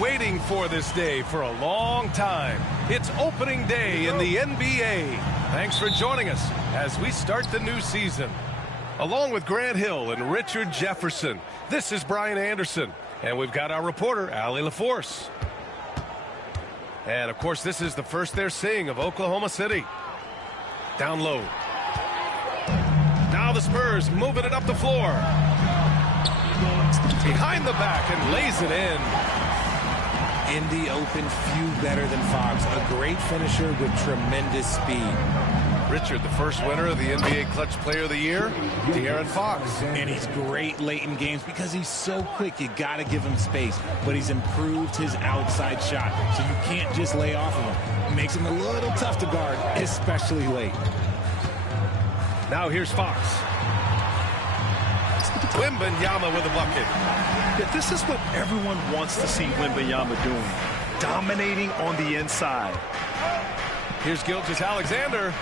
Waiting for this day for a long time. It's opening day in the NBA. Thanks for joining us as we start the new season. Along with Grant Hill and Richard Jefferson, this is Brian Anderson. And we've got our reporter, Allie LaForce. And, of course, this is the first they're seeing of Oklahoma City. Down low. Now the Spurs moving it up the floor. Behind the back and lays it in. In the open, few better than Fox. A great finisher with tremendous speed. Richard, the first winner of the NBA Clutch Player of the Year, De'Aaron Fox. And he's great late in games because he's so quick. You got to give him space. But he's improved his outside shot, so you can't just lay off of him. It makes him a little tough to guard, especially late. Now here's Fox. Wembanyama with a bucket. Yeah, this is what everyone wants to see Wembanyama doing. Dominating on the inside. Here's Gilgeous-Alexander.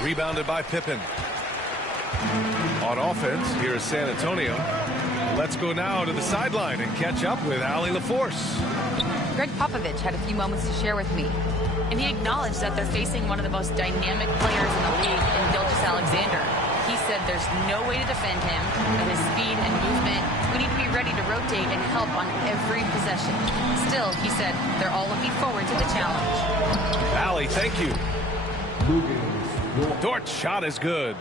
Rebounded by Pippen. On offense, here's San Antonio. Let's go now to the sideline and catch up with Allie LaForce. Greg Popovich had a few moments to share with me. And he acknowledged that they're facing one of the most dynamic players in the league in Gilgeous-Alexander. He said there's no way to defend him. At his speed and movement, we need to be ready to rotate and help on every possession. Still, he said, they're all looking forward to the challenge. Allie, thank you. Dort's shot is good.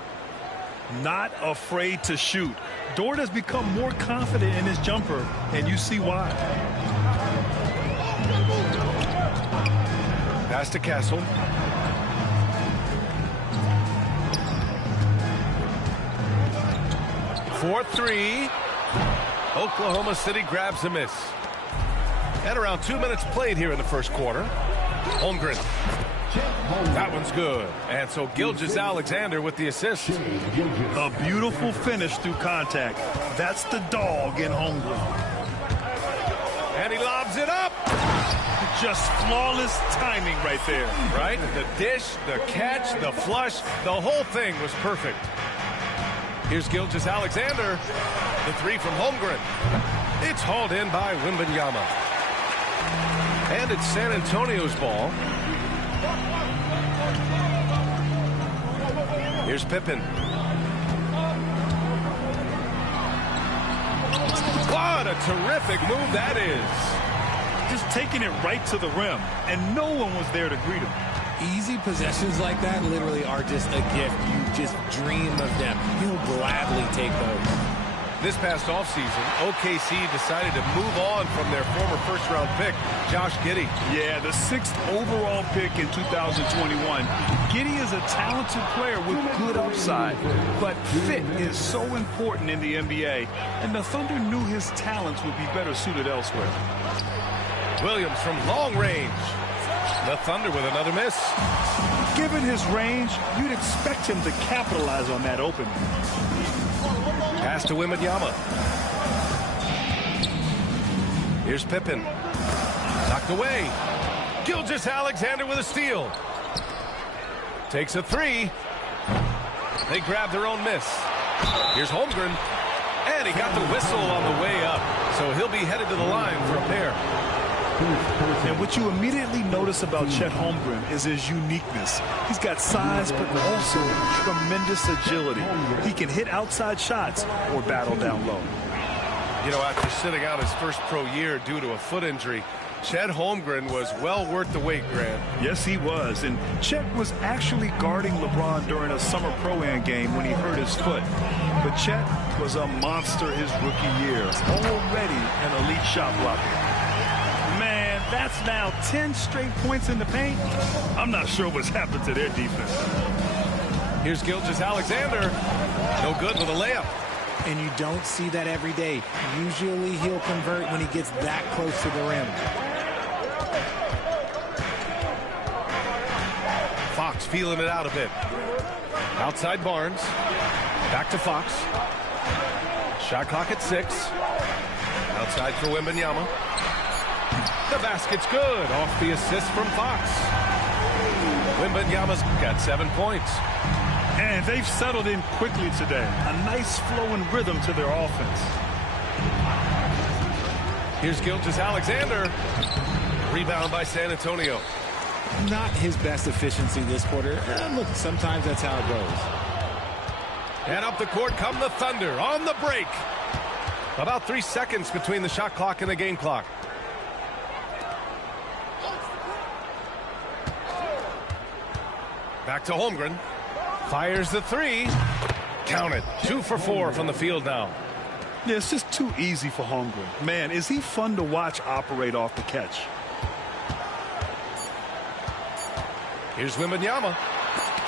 Not afraid to shoot. Dort has become more confident in his jumper, and you see why. Pass to Castle. For three. Oklahoma City grabs a miss. And around 2 minutes played here in the first quarter. Holmgren. That one's good. And so Gilgeous-Alexander with the assist. A beautiful finish through contact. That's the dog in Holmgren. And he lobs it up. Just flawless timing right there. Right? The dish, the catch, the flush, the whole thing was perfect. Here's Gilgeous-Alexander. The three from Holmgren. It's hauled in by Wembanyama. And it's San Antonio's ball. Here's Pippen. What a terrific move that is. Just taking it right to the rim, and no one was there to greet him. Easy possessions like that literally are just a gift. You just dream of them. He'll gladly take those. This past offseason, OKC decided to move on from their former first-round pick, Josh Giddey. Yeah, the 6th overall pick in 2021. Giddey is a talented player with good upside, but fit is so important in the NBA, and the Thunder knew his talents would be better suited elsewhere. Williams from long range. The Thunder with another miss. Given his range, you'd expect him to capitalize on that opening. Pass to Wembanyama. Here's Pippen. Knocked away. Gilgeous-Alexander with a steal. Takes a three. They grab their own miss. Here's Holmgren. And he got the whistle on the way up. So he'll be headed to the line for a pair. And what you immediately notice about Chet Holmgren is his uniqueness. He's got size, but also tremendous agility. He can hit outside shots or battle down low. You know, after sitting out his first pro year due to a foot injury, Chet Holmgren was well worth the wait, Grant. Yes, he was. And Chet was actually guarding LeBron during a summer pro-am game when he hurt his foot. But Chet was a monster his rookie year, already an elite shot blocker. Man, that's now 10 straight points in the paint. I'm not sure what's happened to their defense. Here's Gilgeous-Alexander. No good with a layup. And you don't see that every day. Usually he'll convert when he gets that close to the rim. Fox feeling it out a bit. Outside Barnes. Back to Fox. Shot clock at 6. Outside for Wembanyama. The basket's good off the assist from Fox. Wembanyama's got 7 points. And they've settled in quickly today. A nice flow and rhythm to their offense. Here's Gilgeous-Alexander. Rebound by San Antonio. Not his best efficiency this quarter. Look, sometimes that's how it goes. And up the court come the Thunder on the break. About 3 seconds between the shot clock and the game clock. Back to Holmgren. Fires the three. Count it. 2 for 4 from the field now. Yeah, it's just too easy for Holmgren. Man, is he fun to watch operate off the catch. Here's Wembanyama.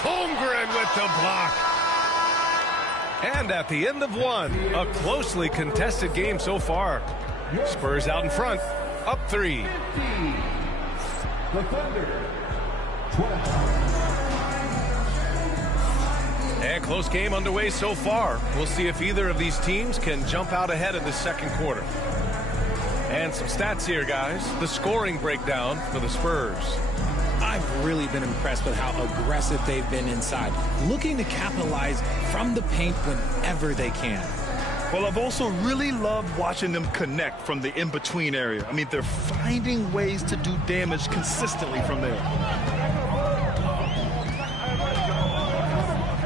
Holmgren with the block. And at the end of one, a closely contested game so far. Spurs out in front, up 3. And close game underway so far. We'll see if either of these teams can jump out ahead in the second quarter. And some stats here, guys. The scoring breakdown for the Spurs. I've really been impressed with how aggressive they've been inside, looking to capitalize from the paint whenever they can. Well, I've also really loved watching them connect from the in-between area. I mean, they're finding ways to do damage consistently from there.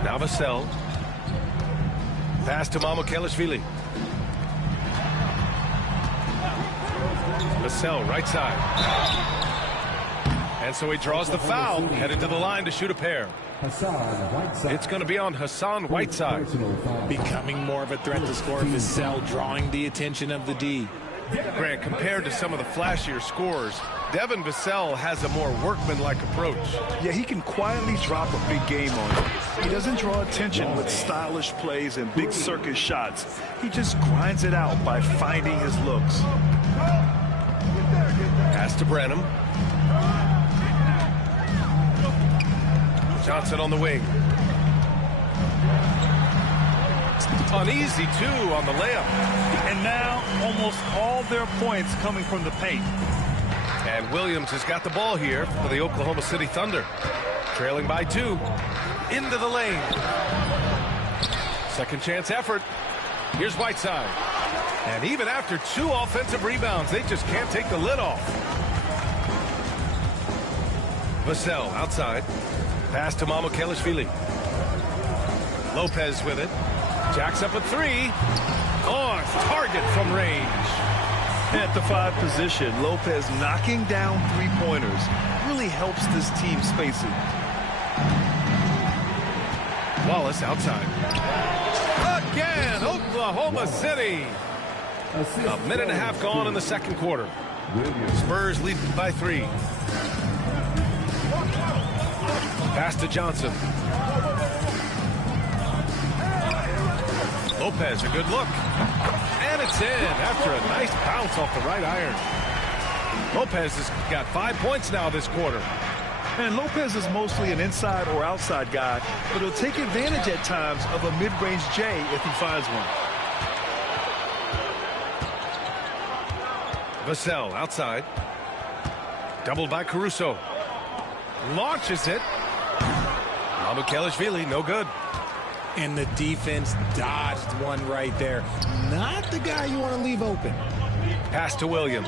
Now Vassell. Pass to Mamukelashvili. Vassell, right side. And so he draws the foul, headed to the line to shoot a pair. It's going to be on Hassan Whiteside. Becoming more of a threat to score. Vassell drawing the attention of the D. Grant, compared to some of the flashier scorers, Devin Vassell has a more workmanlike approach. Yeah, he can quietly drop a big game on you. He doesn't draw attention with stylish plays and big circus shots. He just grinds it out by finding his looks. Pass to Branham. Johnson on the wing. Uneasy, too, on the layup. And now, almost all their points coming from the paint. And Williams has got the ball here for the Oklahoma City Thunder. Trailing by 2. Into the lane. Second chance effort. Here's Whiteside. And even after 2 offensive rebounds, they just can't take the lid off. Vassell outside. Pass to Mamukelashvili. Lopez with it. Jacks up a 3. On target from range. At the 5 position, Lopez knocking down 3-pointers really helps this team spacing. Wallace outside. Again, Oklahoma City. A minute and a half gone in the second quarter. Spurs lead by 3. Pass to Johnson. Lopez, a good look. And it's in after a nice bounce off the right iron. Lopez has got 5 points now this quarter. And Lopez is mostly an inside or outside guy, but he'll take advantage at times of a mid-range J if he finds one. Vassell outside. Doubled by Caruso. Launches it. Mamukelashvili, no good. And the defense dodged one right there. Not the guy you want to leave open. Pass to Williams.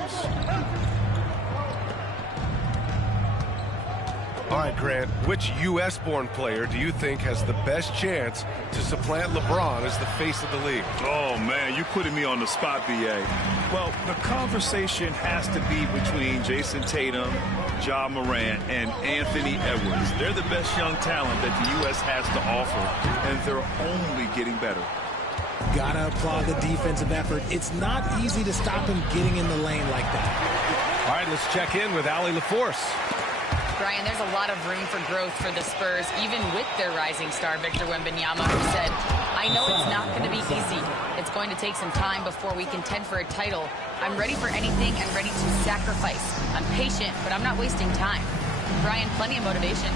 All right, Grant, which U.S.-born player do you think has the best chance to supplant LeBron as the face of the league? Oh, man, you're putting me on the spot, B.A. Well, the conversation has to be between Jason Tatum, Ja Morant, and Anthony Edwards. They're the best young talent that the U.S. has to offer, and they're only getting better. Gotta applaud the defensive effort. It's not easy to stop him getting in the lane like that. All right, let's check in with Allie LaForce. Brian, there's a lot of room for growth for the Spurs, even with their rising star, Victor Wembanyama, who said, I know it's not going to be easy. It's going to take some time before we contend for a title. I'm ready for anything and ready to sacrifice. I'm patient, but I'm not wasting time. Brian, plenty of motivation.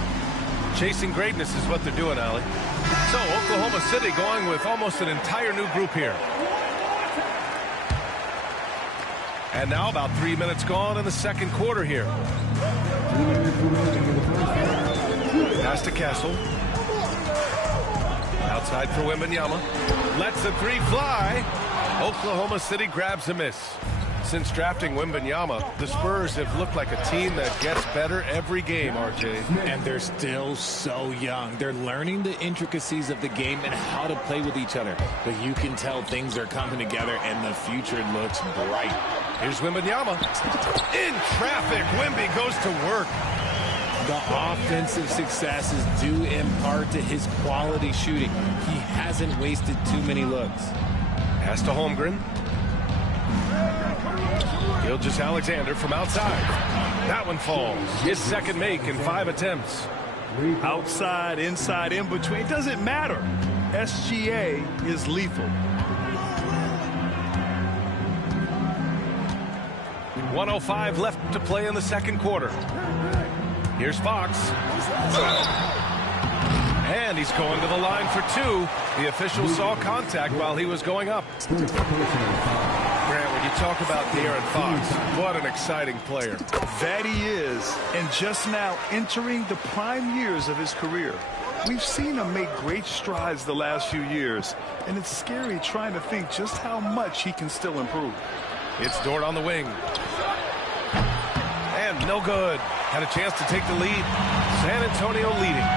Chasing greatness is what they're doing, Allie. So, Oklahoma City going with almost an entire new group here. And now about 3 minutes gone in the second quarter here. Pass to Castle. Outside for Wembanyama. Lets the 3 fly. Oklahoma City grabs a miss. Since drafting Wembanyama, the Spurs have looked like a team that gets better every game, RJ. And they're still so young. They're learning the intricacies of the game and how to play with each other. But you can tell things are coming together and the future looks bright. Here's Wembanyama. In traffic, Wemby goes to work. The offensive success is due in part to his quality shooting. He hasn't wasted too many looks. Pass to Holmgren. Gilgeous-Alexander from outside. That one falls. His second make in 5 attempts. Outside, inside, in between, it doesn't matter. SGA is lethal. 1:05 left to play in the second quarter. Here's Fox. And he's going to the line for 2. The official saw contact while he was going up. Grant, when you talk about De'Aaron Fox, what an exciting player. That he is, and just now entering the prime years of his career. We've seen him make great strides the last few years, and it's scary trying to think just how much he can still improve. It's Dort on the wing. And no good. Had a chance to take the lead. San Antonio leading.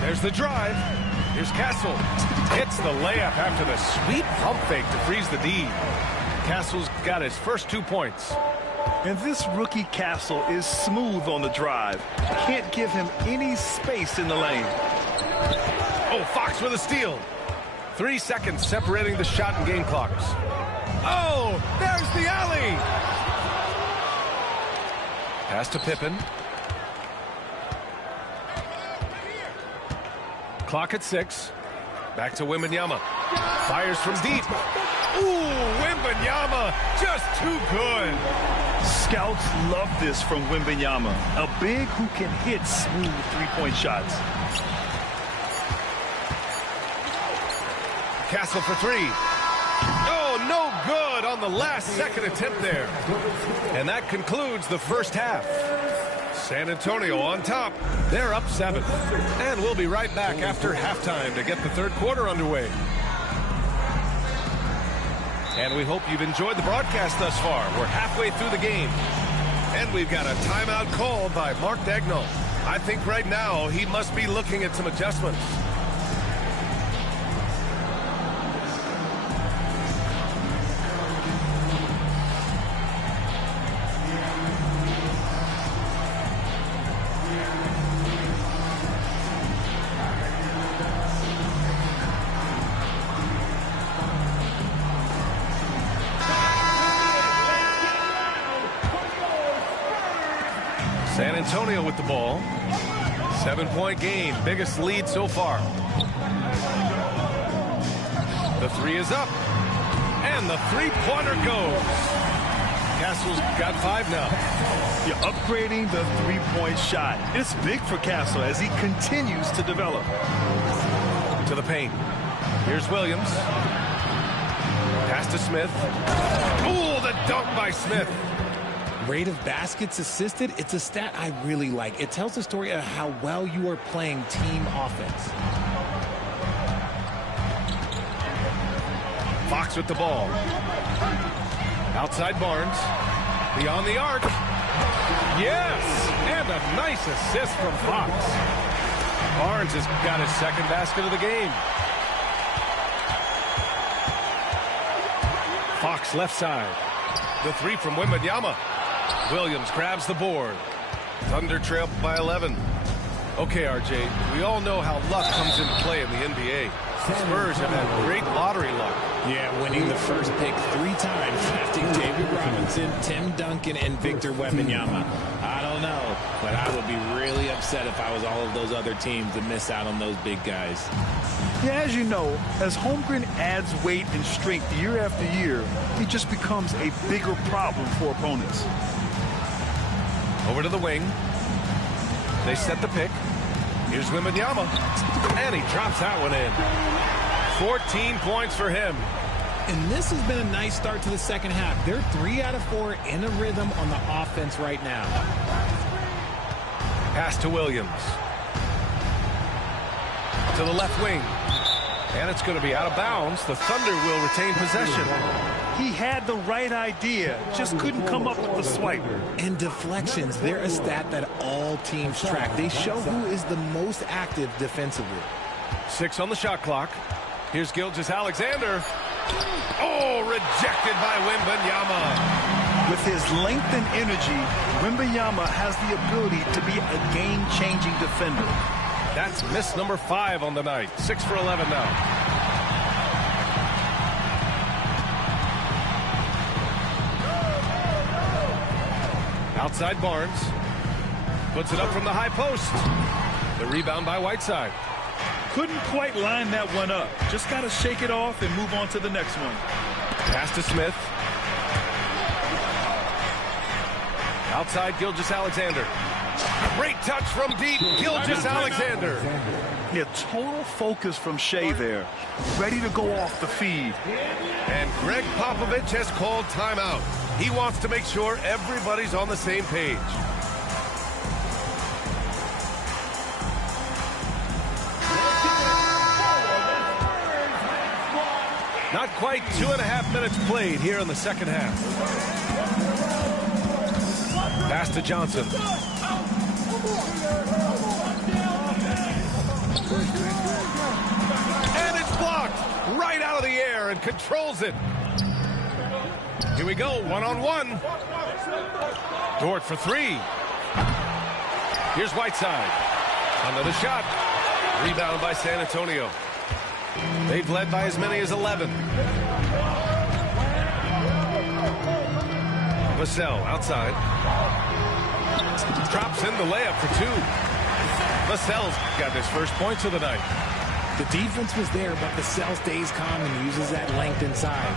There's the drive. Here's Castle. Hits the layup after the sweet pump fake to freeze the D. Castle's got his first 2 points. And this rookie Castle is smooth on the drive. Can't give him any space in the lane. Oh, Fox with a steal. 3 seconds separating the shot and game clocks. Oh, there's the alley. Pass to Pippen. Clock at 6. Back to Wembanyama. Fires from deep. Ooh, Wembanyama just too good. Scouts love this from Wembanyama. A big who can hit smooth three-point shots. Castle for 3. Oh, no good on the last second attempt there. And that concludes the first half. San Antonio on top. They're up 7. And we'll be right back after halftime to get the third quarter underway. And we hope you've enjoyed the broadcast thus far. We're halfway through the game. And we've got a timeout called by Mark Daigneault. I think right now he must be looking at some adjustments. San Antonio with the ball. 7-point game. Biggest lead so far. The 3 is up. And the three-pointer goes. Castle's got 5 now. You're upgrading the three-point shot. It's big for Castle as he continues to develop. To the paint. Here's Williams. Pass to Smith. Ooh, the dunk by Smith. Rate of baskets assisted, it's a stat I really like. It tells the story of how well you are playing team offense. Fox with the ball. Outside Barnes. Beyond the arc. Yes! And a nice assist from Fox. Barnes has got his second basket of the game. Fox left side. The 3 from Wembanyama. Williams grabs the board. Thunder trail by 11. Okay, RJ, we all know how luck comes into play in the NBA. Spurs have had great lottery luck. Yeah, winning the first pick 3 times, drafting David Robinson, Tim Duncan, and Victor Wembanyama. I don't know, but I would be really upset if I was all of those other teams to miss out on those big guys. Yeah, as you know, as Holmgren adds weight and strength year after year, he just becomes a bigger problem for opponents. Over to the wing. They set the pick. Here's Wembanyama. And he drops that one in. 14 points for him. And this has been a nice start to the second half. They're 3 out of 4 in a rhythm on the offense right now. Pass to Williams. To the left wing. And it's going to be out of bounds. The Thunder will retain possession. He had the right idea, just couldn't come up with the swipe. And deflections, they're a stat that all teams track. They show who is the most active defensively. 6 on the shot clock. Here's Gilgeous-Alexander. Oh, rejected by Wembanyama. With his length and energy, Wembanyama has the ability to be a game-changing defender. That's miss number 5 on the night. 6 for 11 now. Outside Barnes. Puts it up from the high post. The rebound by Whiteside. Couldn't quite line that one up. Just got to shake it off and move on to the next one. Pass to Smith. Outside Gilgeous-Alexander. Great touch from deep. Gilgeous-Alexander. Yeah, total focus from Shea there. Ready to go off the feed. And Greg Popovich has called timeout. He wants to make sure everybody's on the same page. Not quite 2.5 minutes played here in the second half. Pass to Johnson. And it's blocked right out of the air and controls it. Here we go, one-on-one. Dort for 3. Here's Whiteside. Another shot. Rebound by San Antonio. They've led by as many as 11. Vassell outside. Drops in the layup for 2. Vassell's got his first points of the night. The defense was there, but Vassell stays calm and uses that length inside.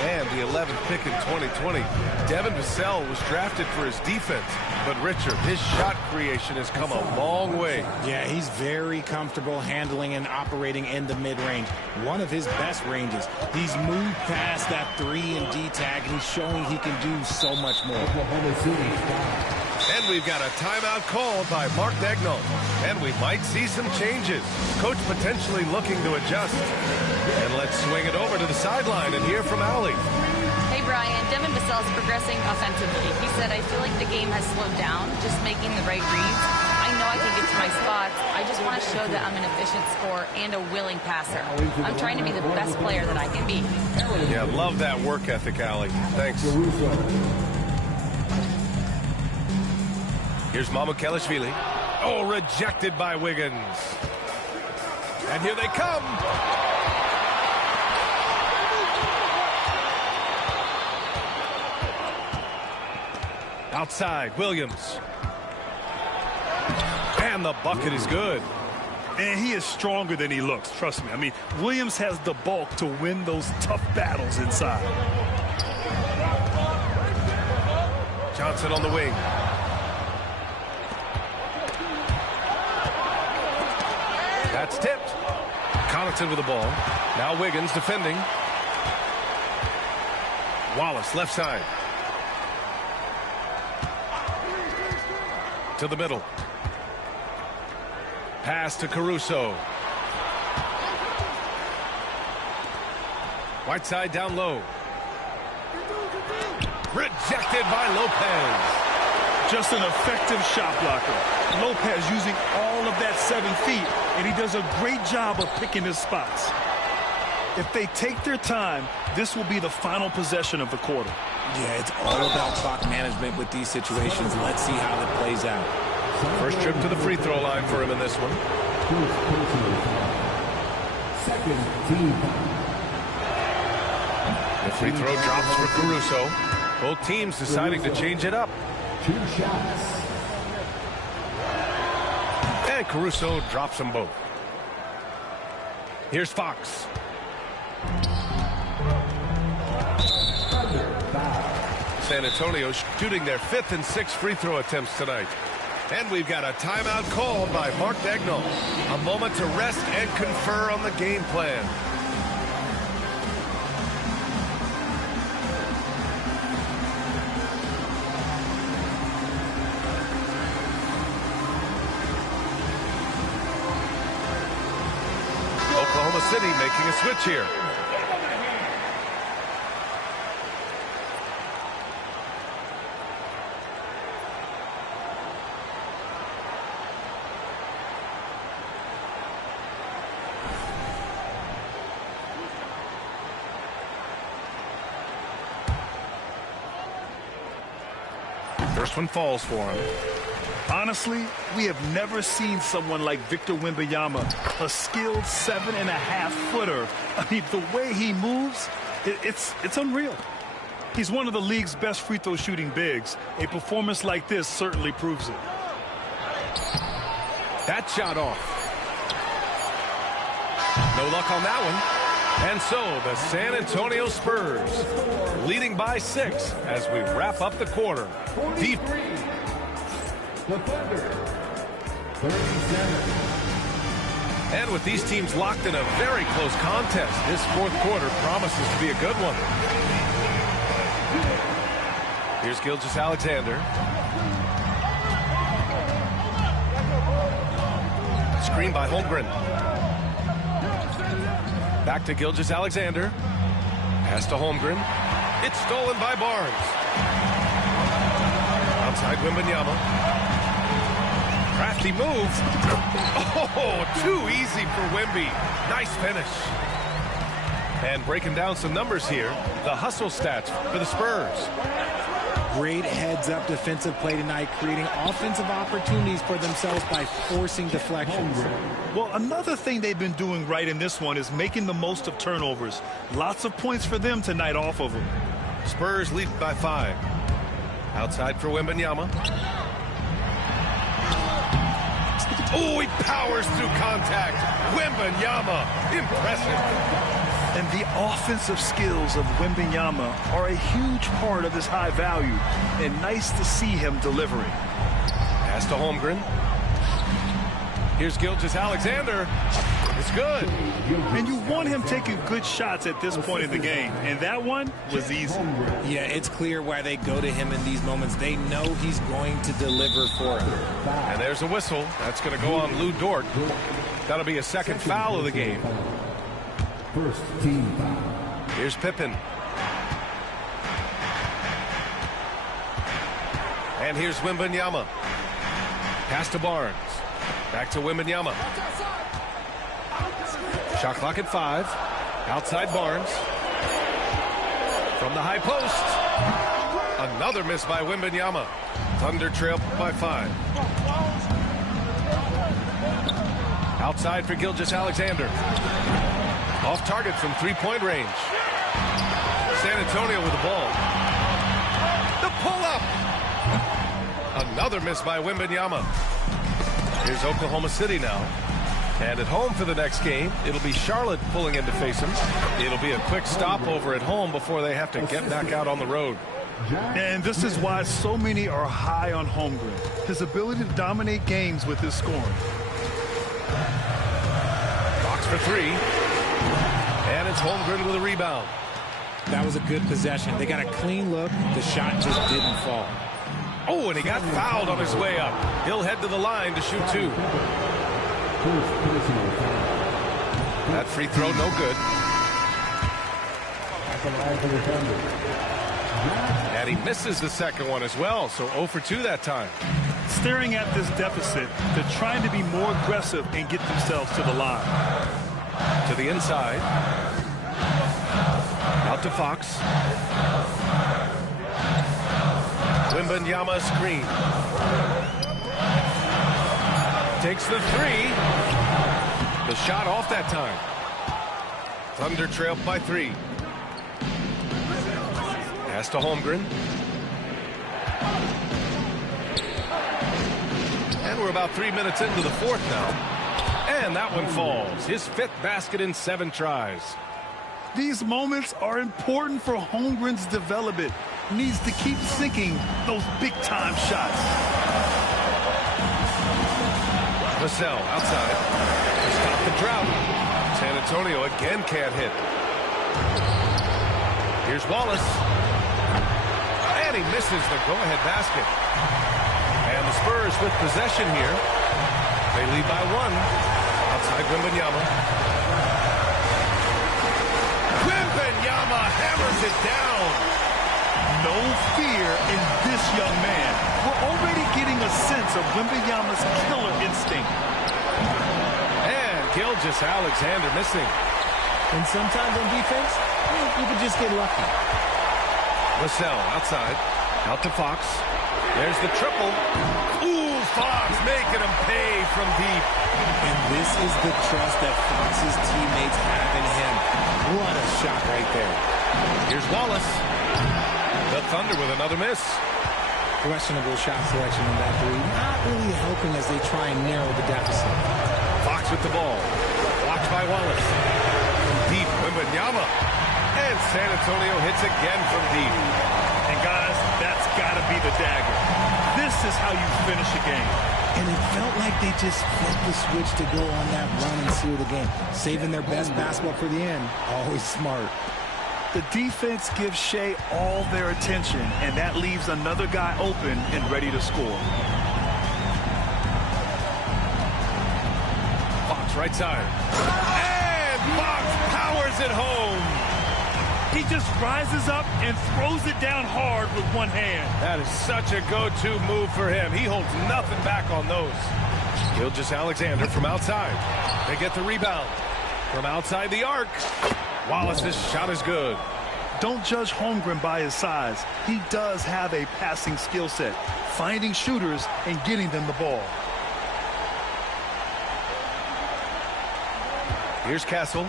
And the 11th pick in 2020. Devin Vassell was drafted for his defense. But Richard, his shot creation has come a long way. Yeah, he's very comfortable handling and operating in the mid-range. One of his best ranges. He's moved past that 3 and D tag, and he's showing he can do so much more. And we've got a timeout called by Mark Daigneault. And we might see some changes. Coach potentially looking to adjust. And let's swing it over to the sideline and hear from Allie. Hey, Brian. Devin Vassell is progressing offensively. He said, I feel like the game has slowed down, just making the right reads. I know I can get to my spots. I just want to show that I'm an efficient scorer and a willing passer. I'm trying to be the best player that I can be. Yeah, love that work ethic, Allie. Thanks. Here's Mamukelashvili. Oh, rejected by Wiggins. And here they come. Outside, Williams. And the bucket is good. And he is stronger than he looks, trust me. I mean, Williams has the bulk to win those tough battles inside. Johnson on the wing. That's tipped. Connaughton with the ball. Now Wiggins defending. Wallace left side. To the middle. Pass to Caruso. Whiteside down low. Rejected by Lopez. Just an effective shot blocker. Lopez using all of that 7 feet, and he does a great job of picking his spots. If they take their time, this will be the final possession of the quarter. Yeah, it's all about clock management with these situations. Let's see how it plays out. First trip to the free throw line for him in this one. The free throw drops for Caruso. Both teams deciding to change it up. 2 shots. And Caruso drops them both. Here's Fox. San Antonio shooting their 5th and 6th free throw attempts tonight. And we've got a timeout called by Mark Daigneault. A moment to rest and confer on the game plan. Oklahoma Oklahoma City making a switch here. First one falls for him. Honestly, we have never seen someone like Victor Wembanyama, a skilled 7.5-footer. I mean, the way he moves, it's unreal. He's one of the league's best free throw shooting bigs. A performance like this certainly proves it. That shot off. No luck on that one. And so the San Antonio Spurs leading by 6 as we wrap up the quarter. Deep. And with these teams locked in a very close contest, this fourth quarter promises to be a good one. Here's Gilgeous-Alexander. Screen by Holmgren. Back to Gilgeous-Alexander. Pass to Holmgren. It's stolen by Barnes. Outside Wembanyama. Crafty move. Oh, too easy for Wemby. Nice finish. And breaking down some numbers here, the hustle stats for the Spurs. Great heads-up defensive play tonight, creating offensive opportunities for themselves by forcing deflections. Well, another thing they've been doing right in this one is making the most of turnovers. Lots of points for them tonight off of them. Spurs lead by 5. Outside for Wembanyama. Oh, he powers through contact. Wembanyama, impressive. And the offensive skills of Wembanyama are a huge part of his high value, and nice to see him delivering. Pass to Holmgren. Here's Gilgeous-Alexander. It's good. And you want him taking good shots at this point in the game, and that one was easy. Yeah, it's clear why they go to him in these moments. They know he's going to deliver for them. And there's a whistle. That's going to go on Lou Dort. That'll be a second foul of the game. First team foul. Here's Pippen. And here's Wembanyama. Pass to Barnes. Back to Wembanyama. Shot clock at 5. Outside Barnes. From the high post. Another miss by Wembanyama. Thunder trail by 5. Outside for Gilgeous-Alexander. Off target from three-point range. San Antonio with the ball. The pull-up. Another miss by Wembanyama. Here's Oklahoma City now. And at home for the next game, it'll be Charlotte pulling in to face them. It'll be a quick stopover at home before they have to get back out on the road. And this is why so many are high on Holmgren. His ability to dominate games with his scoring. Box for 3. And it's Holmgren with a rebound. That was a good possession. They got a clean look. The shot just didn't fall. Oh, and he got fouled on his way up. He'll head to the line to shoot 2. That free throw, no good. And he misses the second one as well, so 0 for 2 that time. Staring at this deficit, they're trying to be more aggressive and get themselves to the line. To the inside. Out to Fox. Wembanyama screen. Takes the 3. The shot off that time. Thunder trailed by 3. Pass to Holmgren. And we're about 3 minutes into the fourth now. And that one falls. His 5th basket in 7 tries. These moments are important for Holmgren's development. Needs to keep sinking those big-time shots. Vassell outside to stop the drought. San Antonio again can't hit. Here's Wallace. And he misses the go-ahead basket. And the Spurs with possession here. They lead by 1. Outside Wembanyama. no fear in this young man. We're already getting a sense of Wembanyama's killer instinct. And Gilgeous-Alexander missing. And sometimes on defense, you can just get lucky. Vassell outside. Out to Fox. There's the triple. Ooh, Fox making him pay from deep. And this is the trust that Fox's teammates have in him. What a shot right there. Here's Wallace. The Thunder with another miss. Questionable shot selection on that three. Not really helping as they try and narrow the deficit. Fox with the ball. Blocked by Wallace. Deep, Wembanyama. And San Antonio hits again from deep. And guys, that's got to be the dagger. This is how you finish a game. And it felt like they just flipped the switch to go on that run and seal the game. Saving their best basketball for the end. Always smart. The defense gives Shea all their attention, and that leaves another guy open and ready to score. Fox right side. And Fox powers it home. He just rises up and throws it down hard with one hand. That is such a go-to move for him. He holds nothing back on those. Gilgeous-Alexander from outside. They get the rebound. From outside the arc. Wallace's shot is good. Don't judge Holmgren by his size. He does have a passing skill set, finding shooters and getting them the ball. Here's Castle.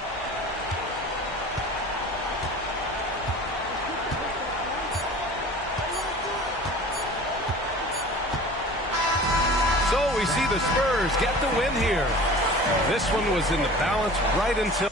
So we see the Spurs get the win here. This one was in the balance right until...